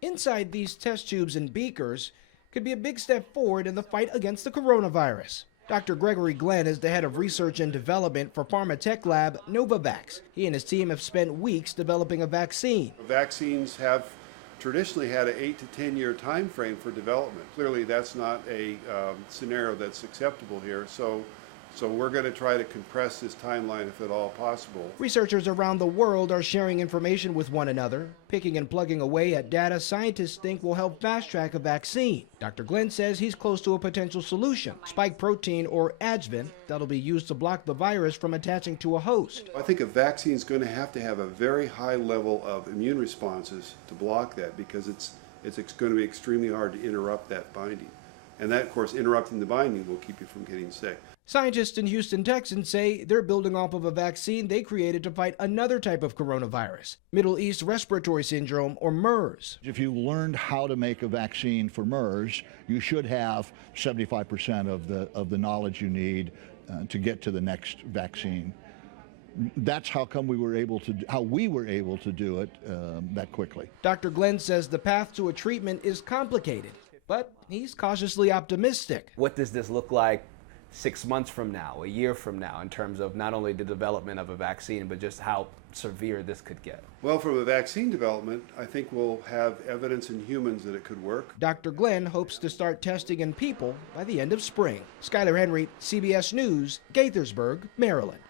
Inside these test tubes and beakers could be a big step forward in the fight against the coronavirus. Dr. Gregory Glenn is the head of research and development for pharma tech lab Novavax. He and his team have spent weeks developing a vaccine. Vaccines have traditionally had an 8 to 10 year time frame for development. Clearly that's not a scenario that's acceptable here, so we're going to try to compress this timeline if at all possible. Researchers around the world are sharing information with one another, picking and plugging away at data scientists think will help fast-track a vaccine. Dr. Glenn says he's close to a potential solution, spike protein or adjuvant that'll be used to block the virus from attaching to a host. I think a vaccine is going to have a very high level of immune responses to block that, because it's going to be extremely hard to interrupt that binding. And that, of course, interrupting the binding will keep you from getting sick. Scientists in Houston, Texas say they're building off of a vaccine they created to fight another type of coronavirus, Middle East Respiratory Syndrome, or MERS. If you learned how to make a vaccine for MERS, you should have 75% of the knowledge you need to get to the next vaccine. That's how we were able to do it that quickly. Dr. Glenn says the path to a treatment is complicated, but he's cautiously optimistic. What does this look like 6 months from now, a year from now, in terms of not only the development of a vaccine, but just how severe this could get? Well, from a vaccine development, I think we'll have evidence in humans that it could work. Dr. Glenn hopes to start testing in people by the end of spring. Skylar Henry, CBS News, Gaithersburg, Maryland.